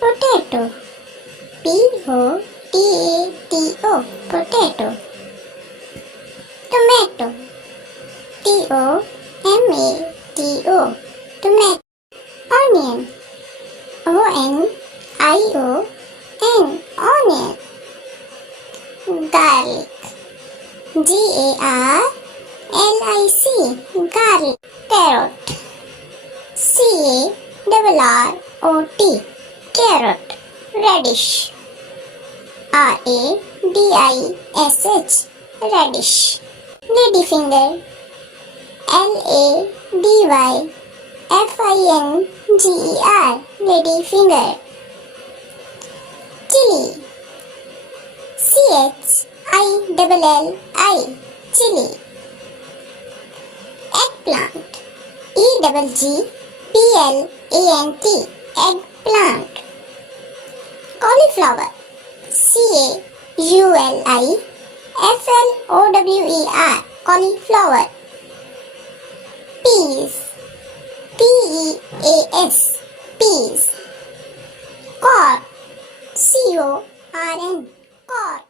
potato. Potato, potato. Tomato. Tomato, tomato. Onion. Onion, onion. Garlic. Garlic, garlic. Carrot. Carrot, carrot. Radish. Radish, radish. Ladyfinger. Ladyfinger, ladyfinger. Chili. Chilli, chili. Eggplant. Eggplant, eggplant. Cauliflower. Cauliflower, cauliflower. Peas. Peas. Corn. Corn.